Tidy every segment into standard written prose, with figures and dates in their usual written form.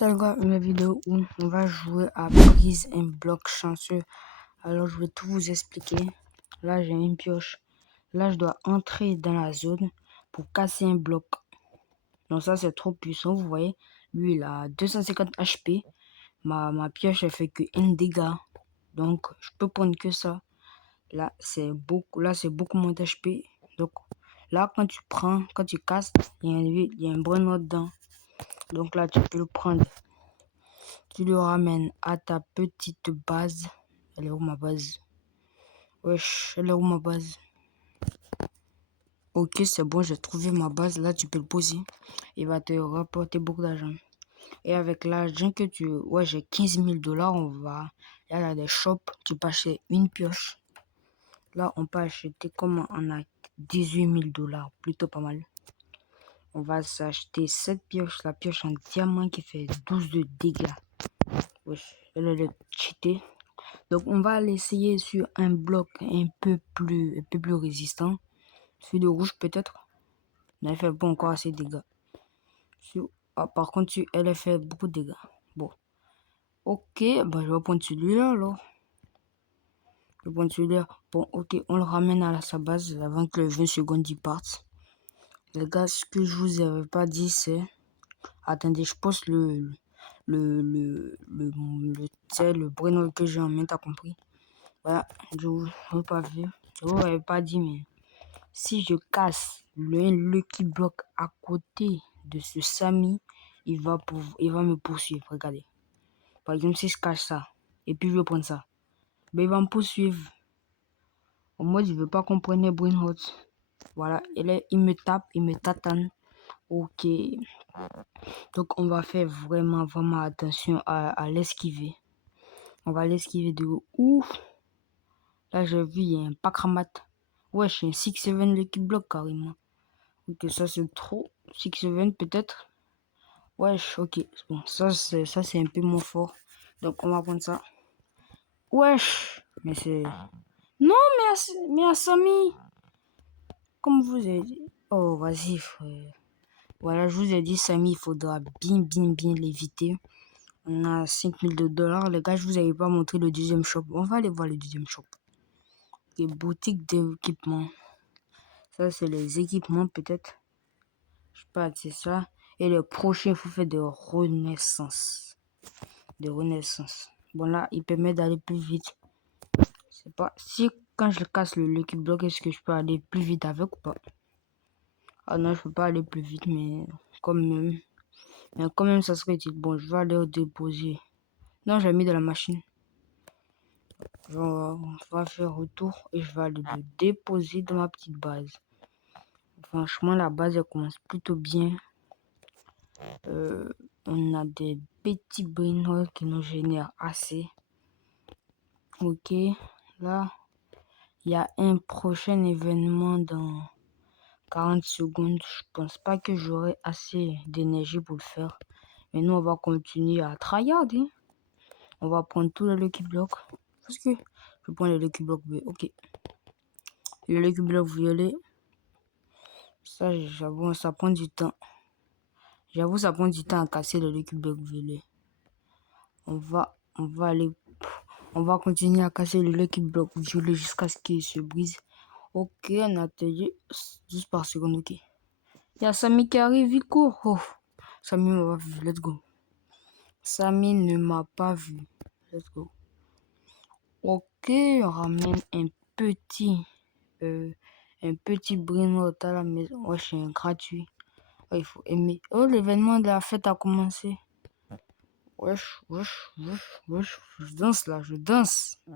Dans une vidéo où on va jouer à prise un bloc chanceux. Alors je vais tout vous expliquer. Là j'ai une pioche. Là je dois entrer dans la zone pour casser un bloc. Donc ça c'est trop puissant, vous voyez. Lui il a 250 HP. Ma pioche elle fait que 1 dégât. Donc je peux prendre que ça. Là c'est beaucoup moins d'HP. Donc là quand tu casses, il y a un brin dedans. Donc là tu peux le prendre. Tu le ramènes à ta petite base. Elle est où ma base? Wesh, elle est où ma base? Ok, c'est bon, j'ai trouvé ma base. Là, tu peux le poser. Il va te rapporter beaucoup d'argent. Et avec l'argent que tu... Ouais, j'ai 15 000 $. On va... Il y a des shops. Tu peux acheter une pioche. Là, on peut acheter comme on a 18 000 $. Plutôt pas mal. On va s'acheter cette pioche. La pioche en diamant qui fait 12 de dégâts. Wesh, elle est cheatée. Donc, on va l'essayer sur un bloc un peu plus résistant. Celui de rouge, peut-être. Mais elle fait pas encore assez de dégâts. Par contre, elle fait beaucoup de dégâts. Bon. Ok, bah, je vais prendre celui-là, alors. Je vais prendre celui-là. Bon, ok, on le ramène à sa base avant que le 20 secondes y parte. Les gars, ce que je vous avais pas dit, c'est... Attendez, je poste le brainrot que j'ai en main, t'as compris? Voilà, je vous avais pas vu. Je vous avais pas dit, mais... Si je casse le Lucky Block à côté de ce Samy, il va me poursuivre. Regardez. Par exemple, si je cache ça, et puis je vais prendre ça, ben, il va me poursuivre. Au moins, je ne veux pas qu'on prenne les brainrots. Voilà, il me tape, il me tatane. Ok. Donc, on va faire vraiment attention à l'esquiver. On va l'esquiver de ouf. Là, j'ai vu, il y a un pack ramat. Ouais, j'ai un 6-7 Lucky Block carrément. Ok, ça c'est trop. 6-7 peut-être. Wesh, ok. Bon, ça c'est un peu moins fort. Donc on va prendre ça. Wesh. Mais c'est... Non, mais à Samy. Comme vous avez dit. Oh, vas-y, frère. Voilà, je vous ai dit, Samy, il faudra bien l'éviter. On a 5 000 $. Les gars, je vous avais pas montré le deuxième shop. On va aller voir le deuxième shop. Les boutiques d'équipement. Ça, c'est les équipements, peut-être. Je sais pas, c'est ça. Et le prochain, il faut faire de renaissance. Bon, là, il permet d'aller plus vite. Je sais pas si quand je casse le Lucky Block, est-ce que je peux aller plus vite avec ou pas? Ah non, je peux pas aller plus vite, mais quand même. Mais quand même, ça serait utile. Bon, je vais aller au déposer. Non, j'ai mis dans la machine. On va faire retour et je vais aller le déposer dans ma petite base. Franchement, la base, elle commence plutôt bien. On a des petits brainrolls qui nous génèrent assez. Ok, là, il y a un prochain événement dans 40 secondes. Je pense pas que j'aurai assez d'énergie pour le faire. Mais nous, on va continuer à tryhard. Hein. On va prendre tout le Lucky Block. Parce que je prends le Lucky Block bleu. Ok. Le Lucky Block violet. Ça, j'avoue, ça prend du temps. J'avoue, ça prend du temps à casser le Lucky Block violet. On va continuer à casser le Lucky Block violet jusqu'à ce qu'il se brise. Ok, on a tenu 12 par seconde, ok. Il y a Samy qui arrive, il court. Oh, Samy m'a pas vu, let's go. Samy ne m'a pas vu, let's go. Ok, on ramène un petit brainrot à la maison. Ouais, c'est un gratuit. Ouais, il faut aimer. Oh, l'événement de la fête a commencé. Wesh, je danse là, je danse. Je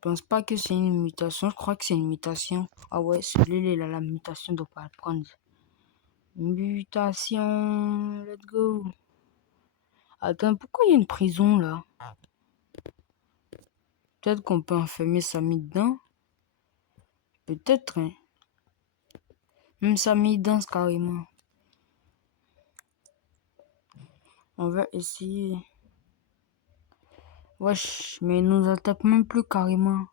pense pas que c'est une mutation, je crois que c'est une mutation. Ah ouais, celui-là, il a la mutation, donc on va le prendre. Mutation, let's go. Attends, pourquoi il y a une prison là? Peut-être qu'on peut enfermer Samy dedans. Peut-être, hein. Même Samy danse carrément. On va essayer. Wesh, mais il nous attaque même plus carrément.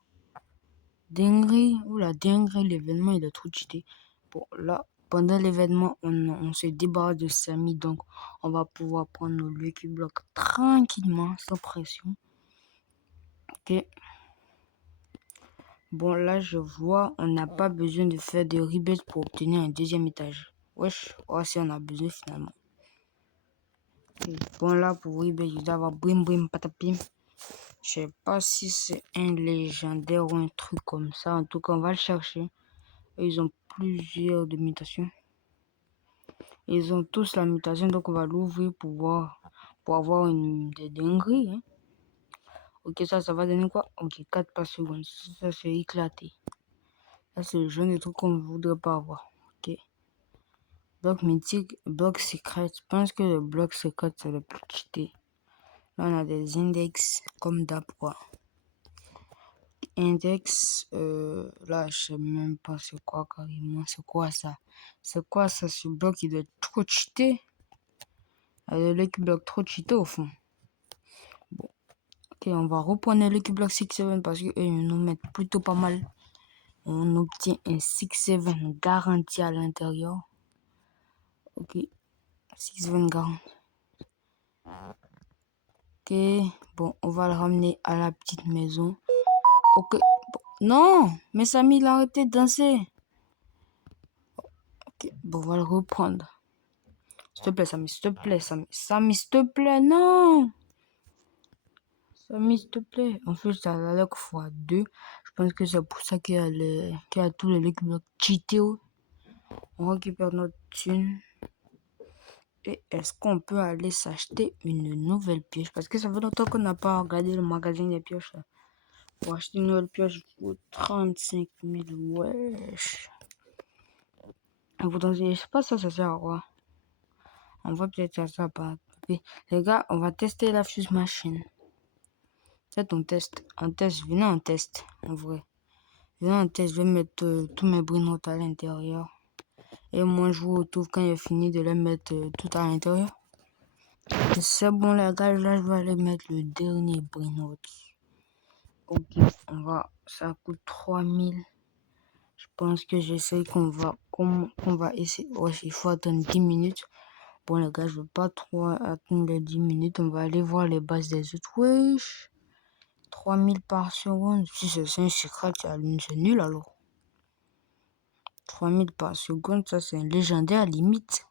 Dinguerie, oula, dinguerie, l'événement il est trop cheaté. Bon, là, pendant l'événement, on se débarrasse de Samy, donc on va pouvoir prendre nos Lucky Block tranquillement, sans pression. Ok. Bon, là, je vois, on n'a pas besoin de faire de rebate pour obtenir un deuxième étage. Wesh, oh, si on a besoin finalement. Okay. Bon, là, pour rebate, je dois avoir brim brim patapim. Je sais pas si c'est un légendaire ou un truc comme ça. En tout cas, on va le chercher. Ils ont plusieurs de mutations. Ils ont tous la mutation, donc on va l'ouvrir pour voir, pour avoir des dingueries. Hein. Ok, ça va donner quoi? Ok, 4 par seconde. Ça, c'est éclaté. Ça, c'est le genre de truc qu'on ne voudrait pas avoir. Ok. Bloc mythique, bloc secret. Je pense que le bloc secret, c'est le plus cheaté. Là, on a des index comme d'hab, quoi. Index, là, je sais même pas c'est quoi carrément. C'est quoi ça? C'est quoi ça, ce bloc? Il doit être trop cheaté. Le Lucky Block trop cheaté au fond. Bon. Ok, on va reprendre le Lucky Block 6-7 parce qu'ils nous mettent plutôt pas mal. On obtient un 6-7 garanti à l'intérieur. Ok, 6-7 garanti. Ok, bon, on va le ramener à la petite maison. Ok, bon. Non, mais Samy, il a arrêté de danser. Ok, bon, on va le reprendre. S'il te plaît, Samy, s'il te plaît, Samy. Samy, s'il te plaît, non. Samy, s'il te plaît. En fait, ça a l'air x2. Je pense que c'est pour ça qu'il y a tous les Lucky Block cheatés. On récupère notre thune. Et est-ce qu'on peut aller s'acheter une nouvelle pioche? Parce que ça fait longtemps qu'on n'a pas regardé le magasin des pioches. Là. Pour acheter une nouvelle pioche, il faut 35 000. Wesh. Je sais pas ça sert à quoi. On va peut-être faire ça par. Les gars, on va tester la fuse machine. C'est on teste. On teste. Venez, on teste. En vrai. Venez, on teste. Je vais mettre tous mes brinottes à l'intérieur. Et moi, je vous retrouve quand j'ai fini de les mettre tout à l'intérieur. C'est bon, les gars. Là, je vais aller mettre le dernier brinotte. Ok, on va. Ça coûte 3000. Je pense que j'essaie qu'on va essayer. Ouais, il faut attendre 10 minutes. Bon, les gars, je veux pas trop attendre les 10 minutes. On va aller voir les bases des autres. Wesh. 3000 par seconde. Si c'est un secret, c'est nul alors. 3000 par seconde, ça c'est un légendaire limite.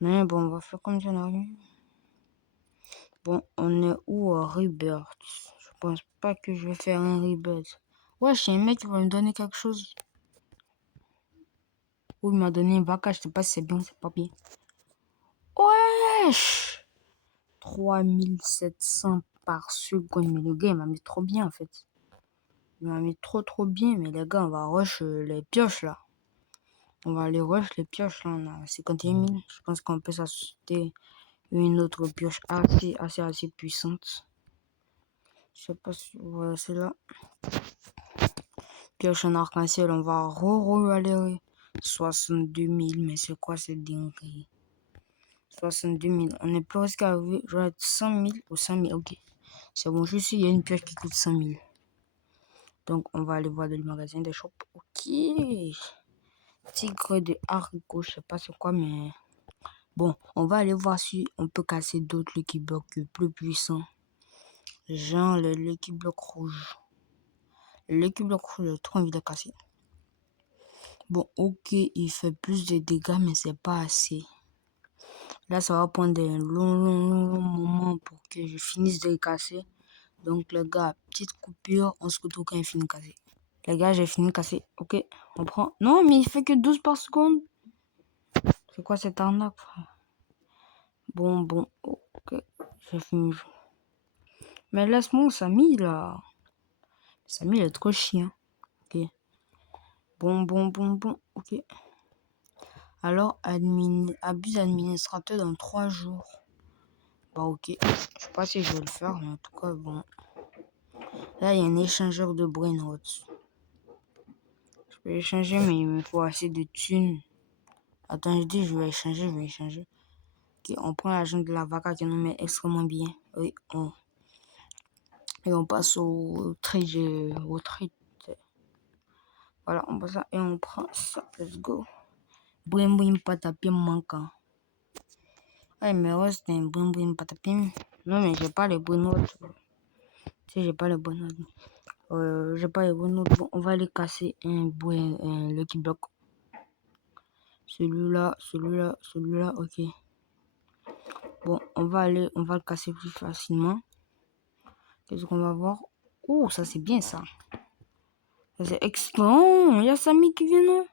Mais bon, on va faire comme ça. Bon, on est où à Rebirth? Je pense pas que je vais faire un Rebirth. Ouais, j'ai un mec qui va me donner quelque chose. Ou il m'a donné un vaca, je sais pas si c'est bien ou c'est pas bien. Wesh! 3700 par seconde. Mais le gars, il m'a mis trop bien en fait. Il m'a mis trop bien. Mais les gars, on va rush les pioches là. On va aller rush les pioches là. On a 51 000. Je pense qu'on peut s'acheter une autre pioche assez puissante. Je sais pas si. Voilà, c'est là. Pioche en arc-en-ciel, on va aller 62 000. Mais c'est quoi cette dinguerie? 62 000. On est presque arrivé. Je vais être 100 000 ou 100 000. Ok. C'est bon, je suis. Il y a une pioche qui coûte 100 000. Donc, on va aller voir dans le magasin des shops. Ok. Tigre de haricot, je sais pas c'est quoi, mais. Bon, on va aller voir si on peut casser d'autres Lucky Block plus puissants. Genre le Lucky Block rouge. Le Lucky Block rouge, j'ai trop envie de casser. Bon, ok, il fait plus de dégâts, mais c'est pas assez. Là, ça va prendre un long moment pour que je finisse de le casser. Donc, les gars, petite coupure, on se retrouve quand il finit de casser. Les gars, j'ai fini de casser. Ok, on prend. Non, mais il fait que 12 par seconde. C'est quoi cette arnaque, frère? Bon, ok, j'ai fini. Mais laisse-moi Samy, là. Samy, il est trop chiant. Ok. Bon, ok. Alors, abus administrateur dans 3 jours. Bah, ok. Je sais pas si je vais le faire, mais en tout cas, bon. Là, il y a un échangeur de brainrots. Je peux échanger, mais il me faut assez de thunes. Attends, je vais échanger. Ok, on prend l'argent de la vaca qui nous met extrêmement bien. Oui, et on passe au trade. Voilà, on passe ça et on prend ça. Let's go. Brim brim patapim manquant. Ouais, mais ouais, c'était un brim brim patapim. Non, mais j'ai pas les bonnes notes. Si j'ai pas les bonnes notes. J'ai pas les bonnes notes. Bon, on va aller casser un Lucky Block. Celui-là, ok. Bon, on va le casser plus facilement. Qu'est-ce qu'on va voir? Oh, ça c'est bien ça. Ça c'est excellent. Il y a Samy qui vient, non?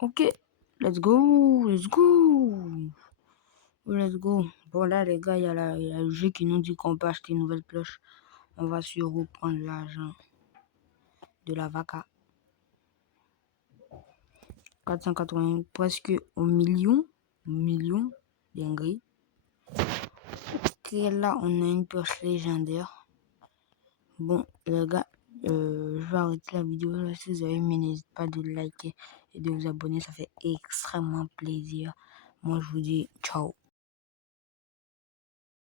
Ok. Let's go. Let's go. Let's go. Bon, là, les gars, il y a le jeu qui nous dit qu'on peut acheter une nouvelle cloche. On va sur reprendre l'argent de la vaca. 480, presque au million. Dinguerie. Ok, là, on a une pioche légendaire. Bon, les gars, je vais arrêter la vidéo là. Si vous avez aimé, n'hésitez pas de liker et de vous abonner. Ça fait extrêmement plaisir. Moi, je vous dis ciao.